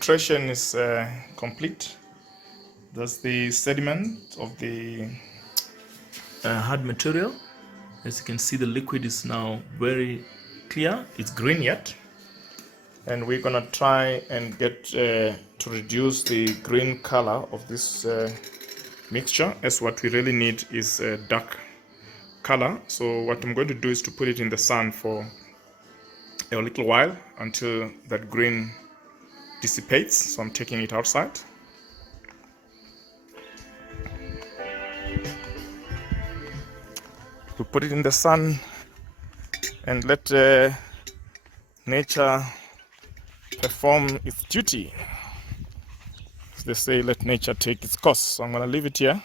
filtration is complete. That's the sediment of the hard material. As you can see, the liquid is now very clear. It's green yet, and we're gonna try and get to reduce the green color of this mixture, as what we really need is a dark color. So what I'm going to do is to put it in the sun for a little while until that green dissipates. So I'm taking it outside. We put it in the sun and let nature perform its duty. As they say, let nature take its course. So I'm going to leave it here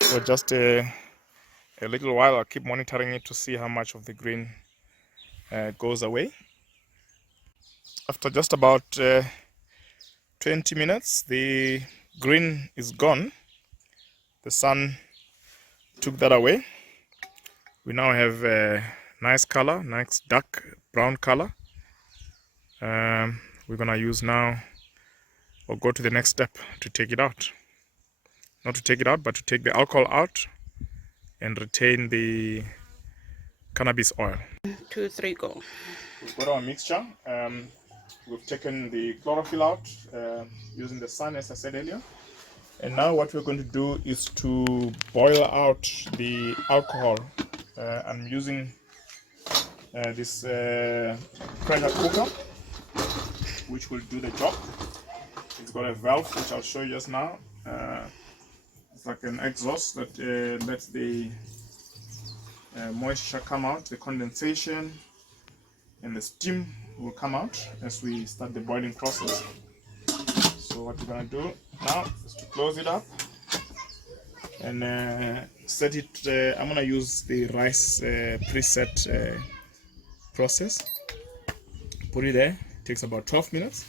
for just a little while. I'll keep monitoring it to see how much of the green goes away. After just about 20 minutes, the green is gone. The sun took that away. We now have a nice color, nice dark brown color. We're gonna use now, or go to the next step to take it out. Not to take it out, but to take the alcohol out and retain the cannabis oil. 2, 3, go. We've got our mixture. We've taken the chlorophyll out using the sun, as I said earlier. And now what we're going to do is to boil out the alcohol. I'm using this pressure cooker, which will do the job. It's got a valve, which I'll show you just now. It's like an exhaust that lets the moisture come out, the condensation and the steam will come out as we start the boiling process. So what we're going to do now is to close it up and set it. I'm going to use the rice preset process. Put it there. It takes about 12 minutes.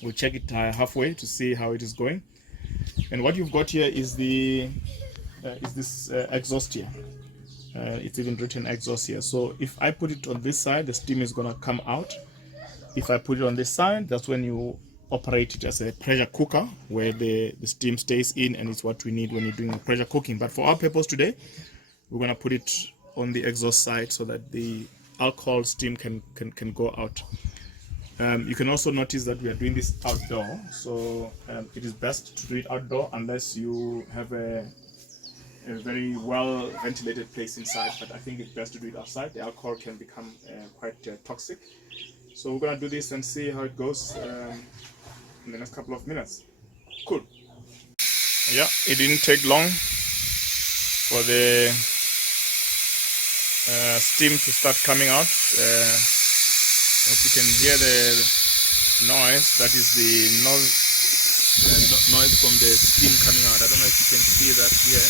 We'll check it halfway to see how it is going. And what you've got here is the this exhaust here. It's even written exhaust here. So if I put it on this side, the steam is going to come out. If I put it on this side, that's when you operate it as a pressure cooker, where the steam stays in, and it's what we need when you're doing pressure cooking. But for our purpose today, we're going to put it on the exhaust side so that the alcohol steam can go out. You can also notice that we are doing this outdoor, so it is best to do it outdoor unless you have a very well ventilated place inside, but I think it's best to do it outside. The alcohol can become quite toxic. So we're gonna do this and see how it goes in the next couple of minutes. Cool. Yeah, it didn't take long for the steam to start coming out. As you can hear the noise, that is the noise from the steam coming out. I don't know if you can see that here.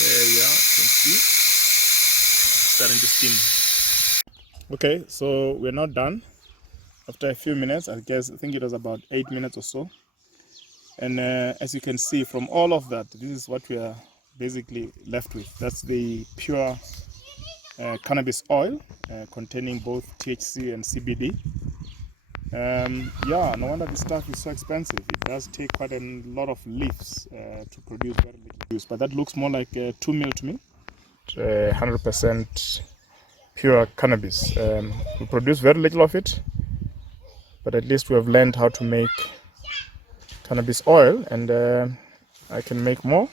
There we are, you can see starting to steam. Okay, so we're not done. After a few minutes, I think it was about 8 minutes or so. And as you can see from all of that, this is what we are basically left with. That's the pure cannabis oil containing both THC and CBD. Yeah, no wonder this stuff is so expensive. It does take quite a lot of leaves to produce very little juice, but that looks more like 2 mil to me. 100% pure cannabis. We produce very little of it, but at least we have learned how to make cannabis oil, and I can make more.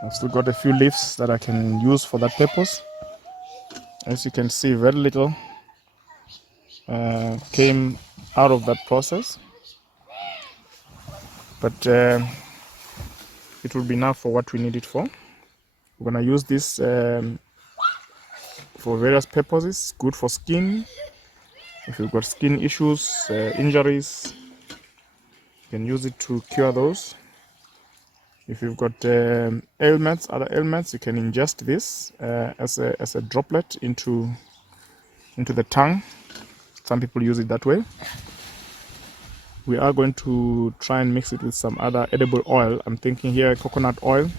I've still got a few leaves that I can use for that purpose. As you can see, very little came out of that process, but it will be enough for what we need it for. We're going to use this for various purposes. Good for skin. If you've got skin issues, injuries, you can use it to cure those. If you've got ailments, other ailments, you can ingest this as a droplet into the tongue. Some people use it that way. We are going to try and mix it with some other edible oil. I'm thinking here coconut oil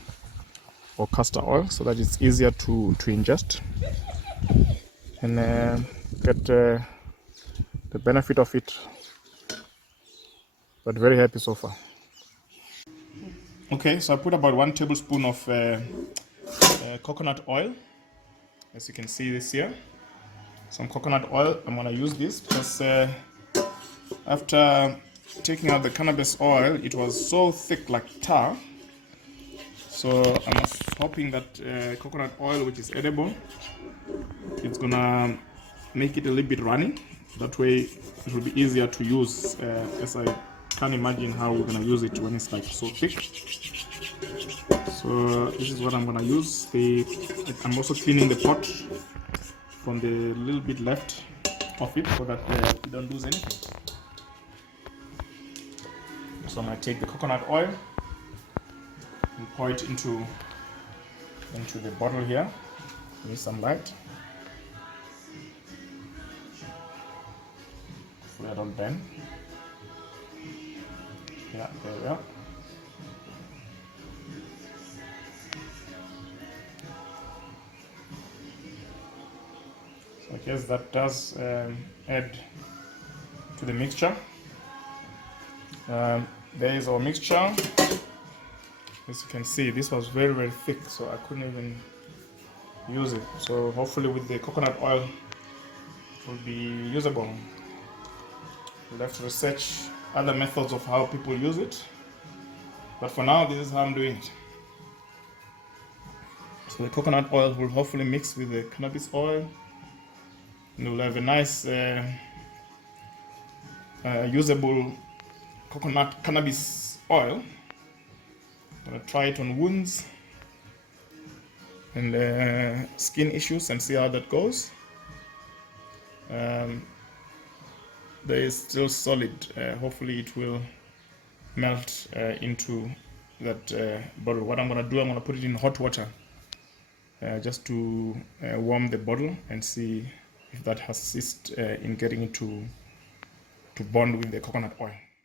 or castor oil, so that it's easier to ingest. And get the benefit of it, but very happy so far. Okay, so I put about 1 tablespoon of coconut oil, as you can see this here. Some coconut oil. I'm gonna use this because after taking out the cannabis oil, it was so thick like tar. So I'm hoping that coconut oil, which is edible, it's gonna make it a little bit runny. That way it will be easier to use, as I can't imagine how we're gonna use it when it's like so thick. So this is what I'm gonna use. I'm also cleaning the pot from the little bit left of it so that you don't lose anything. So I'm gonna take the coconut oil and pour it into the bottle here. Need some light. Hopefully I don't bend. Yeah, there we are. So I guess that does add to the mixture. There is our mixture. As you can see, this was very, very thick, so I couldn't even use it. So hopefully with the coconut oil it will be usable. We'll have to research other methods of how people use it, but for now this is how I'm doing it. So the coconut oil will hopefully mix with the cannabis oil, and we'll have a nice usable coconut cannabis oil. I'm gonna try it on wounds and skin issues and see how that goes. There is still solid. Hopefully it will melt into that bottle. What I'm gonna do, I'm gonna put it in hot water just to warm the bottle and see if that assists in getting it to bond with the coconut oil.